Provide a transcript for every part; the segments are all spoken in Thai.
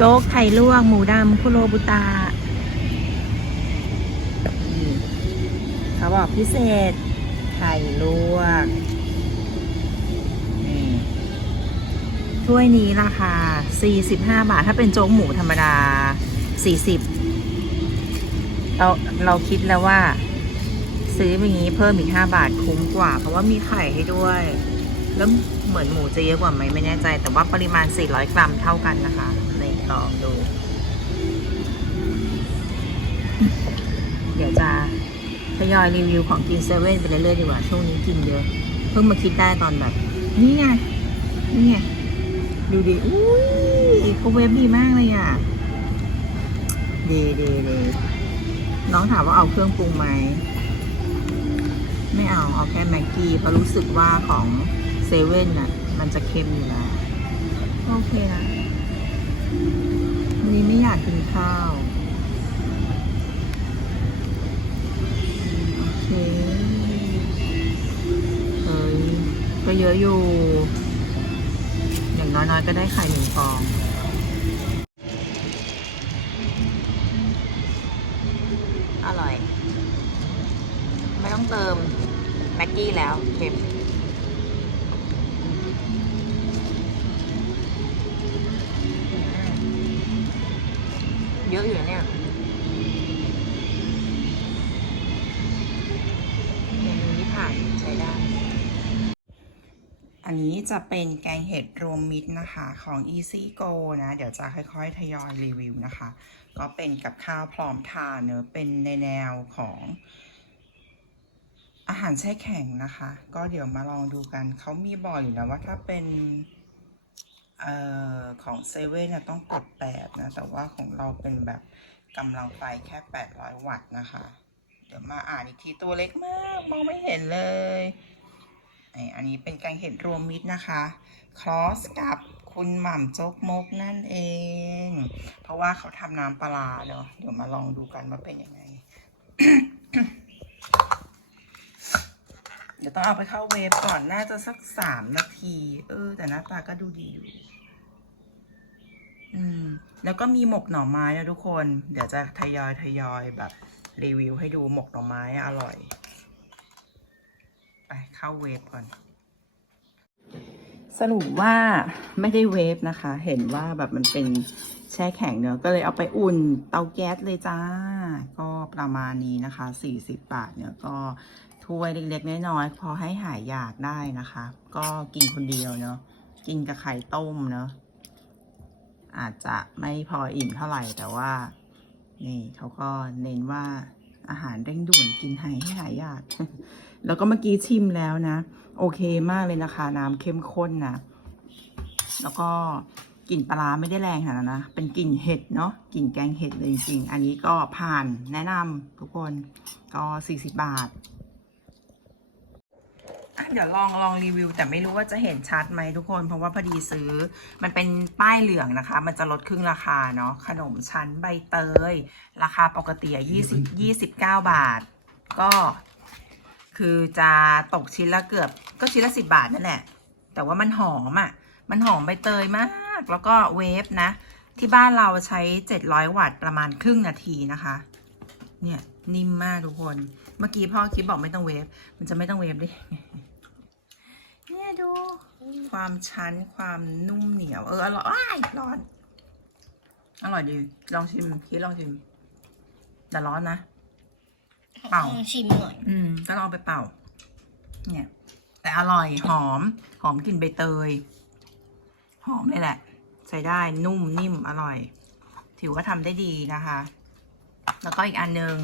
โจ๊กไข่ลวก หมูดำคุโรบุตาเขาบอกพิเศษ ไข่ลวก นี่ถ้วยนี้ราคา 45 บาท ถ้าเป็นโจ๊กหมูธรรมดา 40 เราเราคิดแล้วว่า ซื้ออย่างนี้เพิ่มอีก 5 บาทคุ้มกว่า เพราะว่ามีไข่ให้ด้วย แล้วเหมือนหมูจะเยอะกว่าไหมไม่แน่ใจ แต่ว่าปริมาณ 400 กรัมเท่ากันนะคะ ลองดู เดี๋ยวจะทยอยรีวิวของกินเซเว่นไปเรื่อยๆดีกว่า ช่วงนี้กินเยอะ เพิ่งมาคิดได้ตอนแบบ นี่ไง นี่ไง ดูดิ อุ้ยเขาเวฟดีมากเลยอะ ดีดีดีน้องถามว่าเอาเครื่องปรุงไหม ไม่เอา เอาแค่แม็กกี้เพราะรู้สึกว่าของเซเว่นน่ะ มันจะเค็มอยู่แล้ว โอเคนะ วันนี้ไม่อยากกินข้าว โอเคเฮ้ยก็เยอะอยู่ อย่างน้อยๆก็ได้ไข่หนึ่งฟองอร่อย ไม่ต้องเติมแม็กกี้แล้วเค็ม อะอยู่เนี่ยนี้ผ่านใช้ได้ อันนี้จะเป็นแกงเห็ดรวมมิตรนะคะ ของ Easy Go นะ เดี๋ยวจะค่อยๆ ทยอยรีวิวนะคะ ก็เป็นกับข้าวพร้อมทานเนอะเป็นในแนวของอาหารแช่แข็งนะคะ ก็เดี๋ยวมาลองดูกัน เขามีบอกอยู่นะว่าถ้าเป็น ออของเซเว่นต้องกดแปดนะ แต่ว่าของเราเป็นแบบกำลังไฟแค่ 800 วัตต์นะคะ เดี๋ยวมาอ่านอีกทีตัวเล็กมาก มองไม่เห็นเลยไออันนี้เป็นแกงเห็ดรวมมิตรนะคะคลอสกับคุณหม่ำโจ๊กมกนั่นเอง เพราะว่าเขาทำน้ำปลาเนาะเดี๋ยวมาลองดูกันว่าเป็นยังไง เดี๋ยวต้องเอาไปเข้าเวฟก่อน น่าจะสักสามนาที เออ แต่หน้าตาก็ดูดีอยู่ อืม แล้วก็มีหมกหน่อไม้นะทุกคน เดี๋ยวจะทยอยทยอยแบบ รีวิวให้ดูหมกหน่อไม้อร่อย ไปเข้าเวฟก่อน สรุปว่าไม่ได้เวฟนะคะ เห็นว่าแบบมันเป็นแช่แข็งเนอะก็เลยเอาไปอุ่นเตาแก๊สเลยจ้า ก็ประมาณนี้นะคะ 40 บาทเนี่ยก็ ถ้วยเล็กๆน้อยๆพอให้หายอยากได้นะคะ ก็กินคนเดียวเนาะกินกับไข่ต้มเนาะอาจจะไม่พออิ่มเท่าไหร่แต่ว่า นี่เขาก็เน้นว่าอาหารเร่งด่วนกินหายให้หายอยาก แล้วก็เมื่อกี้ชิมแล้วนะ โอเคมากเลยนะคะ น้ำเข้มข้นนะแล้วก็กลิ่นปลาไม่ได้แรงขนาดนั้นนะ เป็นกลิ่นเห็ดเนาะ กลิ่นแกงเห็ดเลยจริงๆ อันนี้ก็ผ่านแนะนำทุกคน ก็ 40 บาท เดี๋ยวลองลองรีวิว แต่ไม่รู้ว่าจะเห็นชัดไหมทุกคน เพราะว่าพอดีซื้อ มันเป็นป้ายเหลืองนะคะ มันจะลดครึ่งราคาเนาะขนมชั้นใบเตย ราคาปกติอะ20 29บาท ก็ คือจะตกชิ้นละเกือบ ก็ชิ้นละสิบาทนั่นแหละ แต่ว่ามันหอมอะ มันหอมใบเตยมาก แล้วก็เวฟนะ ที่บ้านเราใช้700วัตต์ประมาณครึ่งนาทีนะคะ เนี่ยนิ่มมากทุกคน เมื่อกี้พ่อคิดบอกไม่ต้องเวฟ มันจะไม่ต้องเวฟด้ ดู ความชั้นความนุ่มเหนียว เออ อร่อยอ้ายร้อน อร่อยดี ลองชิมคิดลองชิม แต่ร้อนนะ เปล่า ลองชิมหน่อย อืมก็ลองไปเป่า เนี่ย แต่อร่อยหอม หอมกลิ่นใบเตย หอมเลยแหละ ใช้ได้นุ่มนิ่มอร่อย ถือว่าทำได้ดีนะคะ แล้วก็อีกอันหนึ่ง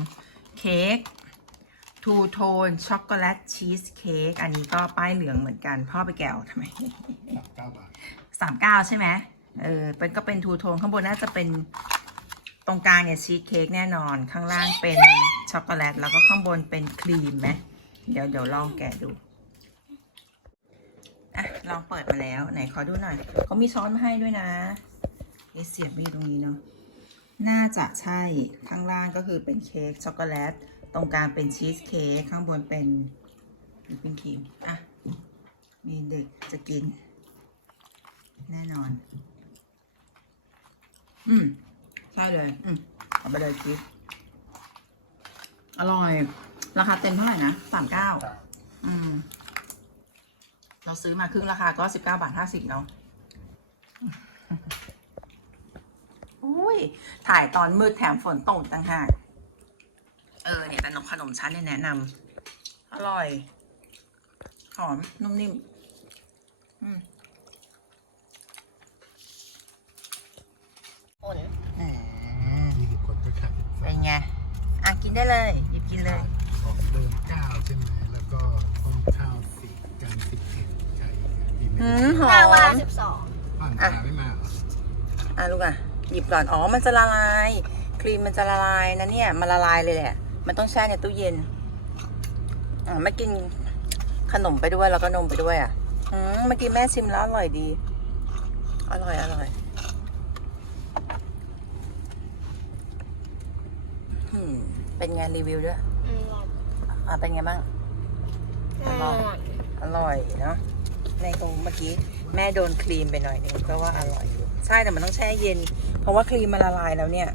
เค้ก ทูโทนช็อกโกแลตชีสเค้กอันนี้ก็ป้ายเหลืองเหมือนกันพ่อไปแก้วทำไมเก้าบาทสามเก้าใช่ไหมเออเป็นก็เป็นทูโทนข้างบนน่าจะเป็นตรงกลางเนี่ยชีสเค้กแน่นอนข้างล่างเป็นช็อกโกแลตแล้วก็ข้างบนเป็นครีมไหมเดี๋ยวเดี๋ยวลองแกะดูอะลองเปิดมาแล้วไหนขอดูหน่อยเขามีช้อนมาให้ด้วยนะเอะเสียบไม่อยู่ตรงนี้เนาะน่าจะใช่ข้างล่างก็คือเป็นเค้กช็อกโกแลต ตรงกลางเป็นชีสเค้กข้างบนเป็นวิปปิ้งครีมอะ มีเด็กจะกิน แน่นอน อืมใช่เลย อืมเอาไปเลยกิฟอร่อย ราคาเต็มเท่าไหร่นะสามเก้าอืม เราซื้อมาครึ่งราคาก็สิบเก้าบาทห้าสิบเนาะอุ้ย ถ่ายตอนมืดแถมฝนตกต่างหาก เออเนี่ยแต่นมขนมชั้นเนี่ยแนะนำอร่อย หอม นุ่มนิ่มอืมผลอืมยี่สิบคนก็ขายเป็นไง อะ กินได้เลย หยิบกินเลย ของเดิมเก้าใช่ไหมแล้วก็ต้นข้าวสิบกันสิบเอ็ดไก่ที่ไม่อืได้มหอนาวามสิบสองผ่านมาไม่มาเหรออะลูกอะ หยิบก่อน อ๋อ มันจะละลาย ครีมมันจะละลายนะเนี่ย มันละลายเลยแหละ มันต้องแช่ในตู้เย็น อ่าไม่กินขนมไปด้วยแล้วก็นมไปด้วยอะอืมเมื่อกี้แม่ชิมแล้วอร่อยดี อร่อยอร่อยอืมเป็นไงรีวิวด้วยอืมอะเป็นไงบ้าง อร่อย อร่อยเนาะในตรงเมื่อกี้แม่โดนครีมไปหน่อยนึงก็ว่าอร่อยอยู่ใช่แต่มันต้องแช่เย็น เพราะว่าครีมมันละลายแล้วเนี่ยเนี่ย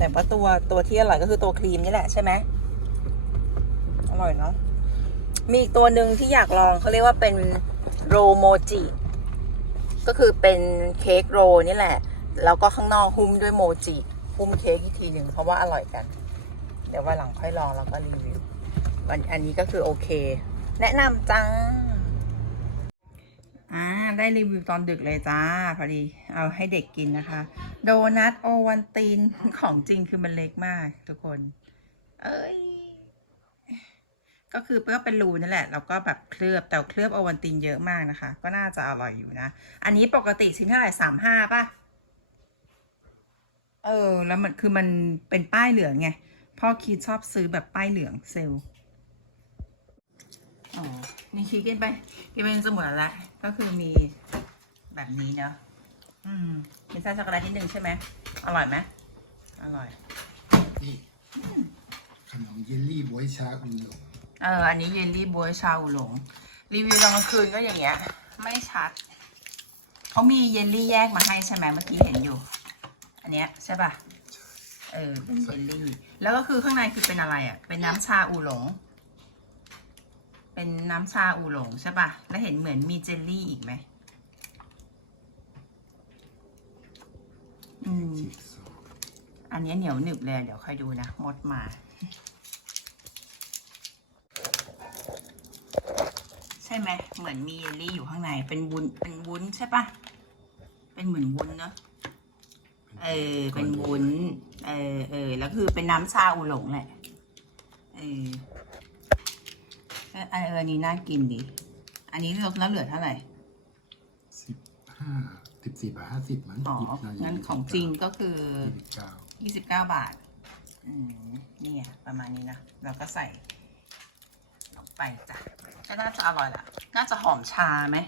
แต่ว่าตัวตัวที่อร่อยก็คือตัวครีมนี่แหละใช่ไหมอร่อยเนาะมีอีกตัวหนึ่งที่อยากลองเขาเรียกว่าเป็นโรโมจิ ก็คือเป็นเค้กโรนี่แหละ แล้วก็ข้างนอกหุ้มด้วยโมจิหุ้มเค้กอีกทีหนึ่งเพราะว่าอร่อยกัน เดี๋ยววันหลังค่อยลองแล้วก็รีวิววันอันนี้ก็คือโอเค แนะนำจ้าอ่า ได้รีวิวตอนดึกเลยจ้า พอดี เอาให้เด็กกินนะคะ โดนัทโอวันตีนของจริงคือมันเล็กมากทุกคน เอ้ย ก็คือเพื่อเป็นรูนั่นแหละ แล้วก็แบบเคลือบแต่เคลือบโอวันตินเยอะมากนะคะ ก็น่าจะอร่อยอยู่นะ อันนี้ปกติชิ้นเท่าไหร่สามห้าป่ะ เออ แล้วมันคือมันเป็นป้ายเหลืองไงพ่อคิดชอบซื้อแบบป้ายเหลืองเซลล์ นี่คิดกินไปกินไปจนจะหมดแล้วก็คือมีแบบนี้เนาะอืมมีไส้ช็อกโกแลตนิดนึงใช่ไหมอร่อยไหมอร่อย นี่ขนมเยลลี่บวยชาอุนหลงเออ อันนี้เยลลี่บวยชาอูหลง รีวิวตอนกลางคืนก็อย่างเงี้ย ไม่ชัด เขามีเยลลี่แยกมาให้ใช่ไหมเมื่อกี้เห็นอยู่ อันเนี้ยใช่ป่ะ เออเป็นเยลลี่ แล้วก็คือข้างในคือเป็นอะไรอะ เป็นน้ำชาอูหลง เป็นน้ำชาอูหลงใช่ป่ะแล้วเห็นเหมือนมีเจลลี่อีกไหมอืม อันนี้เหนียวหนึบเลย เดี๋ยวค่อยดูนะ มดมา ใช่ไหม เหมือนมีเยลลี่อยู่ข้างใน เป็นวุ้น เป็นวุ้นใช่ปะเป็นเหมือนวุ้นเนอะเออ เป็นวุ้น เออเออแล้วคือเป็นน้ำชาอูหลงแหละ เออ ออเอออันนี้น่ากินดี อันนี้ลดแล้วเหลือเท่าไหร่ สิบห้าสิบสี่บาทห้าสิบมั้งอ๋อหยิบหยงั้นของจริงก็คือยี่สิบเก้ายี่สิบเก้าบาท อืมนี่ไงประมาณนี้นะ เราก็ใส่ลงไปจ้ะ ก็น่าจะอร่อยละน่าจะหอมชาไหม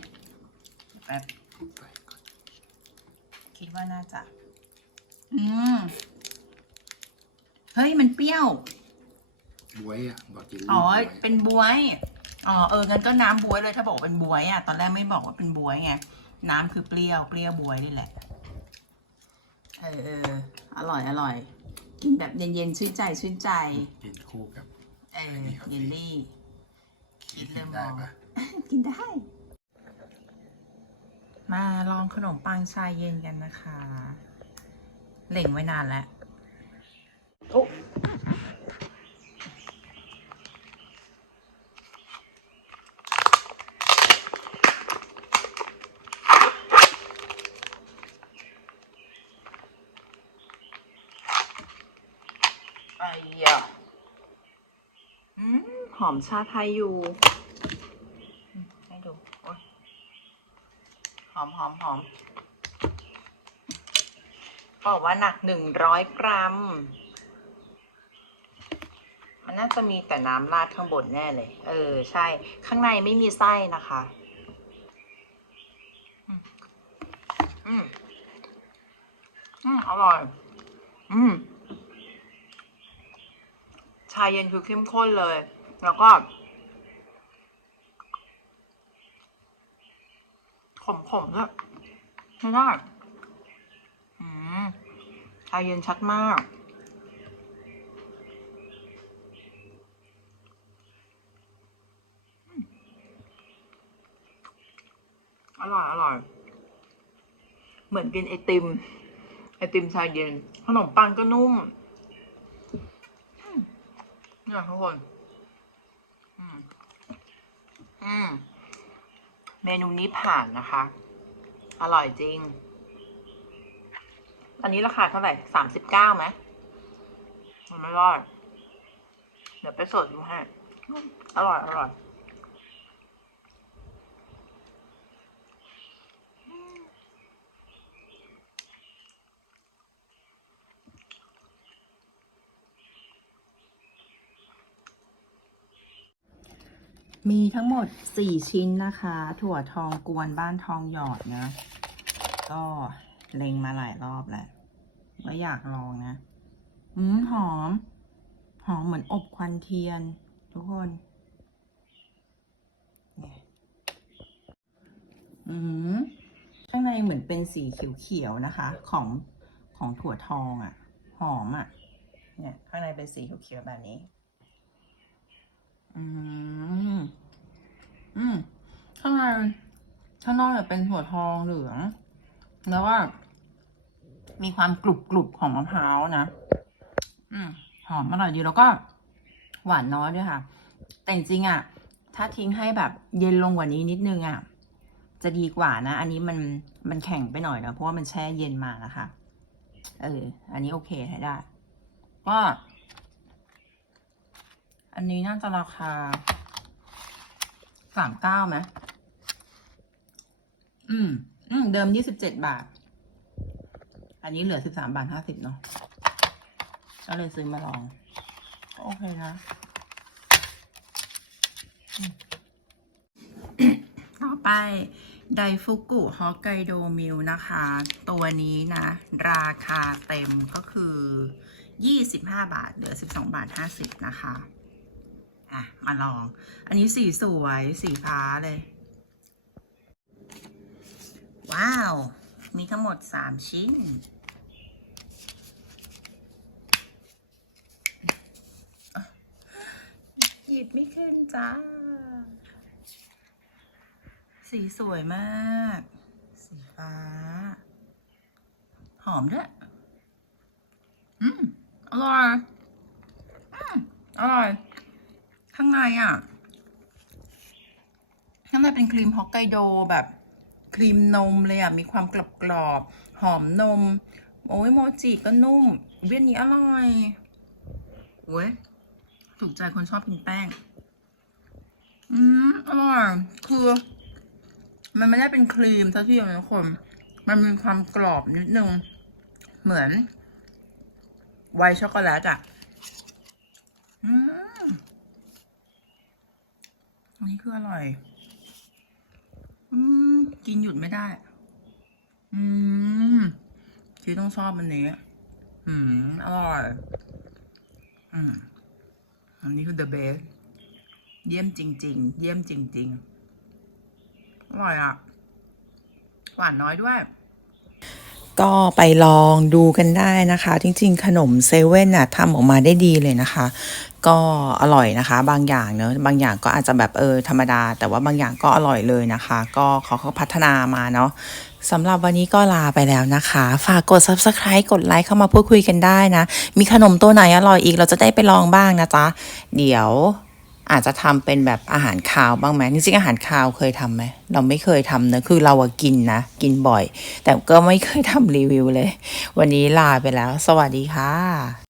แป๊บพูดไปก่อนคิดว่าน่าจะ อืม เฮ้ย มันเปรี้ยว บวยอะบอกเยลลี่อ๋อบวยเป็นบวย อ๋อ เอองั้นก็น้ำบวยเลย ถ้าบอกเป็นบวยอะ ตอนแรกไม่บอกว่าเป็นบวยไง น้ำคือเปรี้ยว เปรี้ยวบวยนี่แหละ เออเออ อร่อย อร่อย กินแบบเย็นๆ ชื่นใจ ชื่นใจ กินคู่กับ เออ เยลลี่ คิดเริ่มมได้องปะกินได้ มาลองขนมปังชาเย็นกันนะคะ เหล่งไว้นานแล้ว โอ้ไอ้ยะอื มหอมชาไทยอยู่ ให้ดูโอ๊ยหอมหอมหอมบอกว่าหนักหนึ่งร้อยกรัม มันน่าจะมีแต่น้ำราดข้างบนแน่เลย เออ ใช่ ข้างในไม่มีไส้นะคะ อืม อืมอืมอร่อย อืม ชาเย็นคือเข้มข้นเลย แล้วก็ขมขมๆด้วยไม่ได้อืมชาเย็นชัดมากอร่อย อร่อย เหมือนกินไอติม ไอติมชาเย็น ขนมปังก็นุ่มเนี่ยทุกคน อืม เมนูนี้ผ่านนะคะ อร่อยจริง อันนี้ราคาเท่าไหร่สามสิบเก้าไหมมันไม่รอด เดี๋ยวไปสดดูให้อร่อย อร่อย มีทั้งหมดสี่ชิ้นนะคะ ถั่วทองกวนบ้านทองหยอดนะ ก็เล็งมาหลายรอบแหละก็อยากลองนะ อืมหอม หอมเหมือนอบควันเทียน ทุกคนเนี่ยอืมข้างในเหมือนเป็นสีเขียวๆนะคะ ของของถั่วทองอะ่ะ หอมอะ่ะ เนี่ย ข้างในเป็นสีเขียวๆแบบนี้ อืม อืม ข้างในข้างนอกเนี่ยเป็นถั่วทองเหลือง แล้วว่า มีความกรุบกรุบๆของมะพร้าวนะ อืม หอมอร่อยดีแล้วก็ หวานน้อยด้วยค่ะ แต่จริงๆอะ ถ้าทิ้งให้แบบเย็นลงกว่านี้นิดนึงอะ จะดีกว่านะ อันนี้มัน มันแข็งไปหน่อยนะ เพราะว่ามันแช่เย็นมานะคะ เออ อันนี้โอเคใช้ได้ ก็ อันนี้น่าจะราคาสามเก้าไหมอืม อืม เดิมยี่สิบเจ็ดบาท อันนี้เหลือสิบสามบาทห้าสิบเนาะ ก็เลยซื้อมาลอง โอเคนะต่อไปไดฟุกุฮอกไกโดมิลนะคะ ตัวนี้นะ ราคาเต็มก็คือ 25 บาท เหลือ 12 บาท 50 นะคะ อะ มาลอง อันนี้สีสวย สีฟ้าเลย ว้าว มีทั้งหมด3ชิ้น หยิบไม่ขึ้นจ้า สีสวยมาก สีฟ้า หอมด้วย อืม อร่อย อืม อร่อย ข้างในอะ ข้างในเป็นครีมฮอกไกโดแบบครีมนมเลยอะ มีความกรอบกรอบๆหอมนม โอ้ยโมจิก็นุ่ม เวียนนี้อร่อยโอ้ยถูกใจคนชอบกินแป้ง อืมอร่อยคือ มันไม่ได้เป็นครีมซะทีเดียวนะทุกคน มันมีความกรอบนิดนึง เหมือน ไวช็อกโกแลตอะ อืม อันนี้คืออร่อย อืม กินหยุดไม่ได้ อืมที่ต้องชอบอันนี้ อืม อร่อย อืม อันนี้คือ the best เยี่ยมจริง ๆ เยี่ยมจริง ๆ อร่อยอะ หวานน้อยด้วย ก็ไปลองดูกันได้นะคะ จริง ๆ ขนมเซเว่นน่ะทำออกมาได้ดีเลยนะคะ ก็อร่อยนะคะ บางอย่างเนอะบางอย่างก็อาจจะแบบเออธรรมดา แต่ว่าบางอย่างก็อร่อยเลยนะคะ ก็เขาพัฒนามาเนาะสำหรับวันนี้ก็ลาไปแล้วนะคะ ฝากกด subscribe กดไลค์เข้ามาพูดคุยกันได้นะ มีขนมตัวไหนอร่อยอีกเราจะได้ไปลองบ้างนะจ๊ะ เดี๋ยว อาจจะทำเป็นแบบอาหารคาวบ้างไหมจริงๆอาหารคาวเคยทำไหมเราไม่เคยทำเนอะคือเราอะกินนะ กินบ่อย แต่ก็ไม่เคยทำรีวิวเลย วันนี้ลาไปแล้ว สวัสดีค่ะ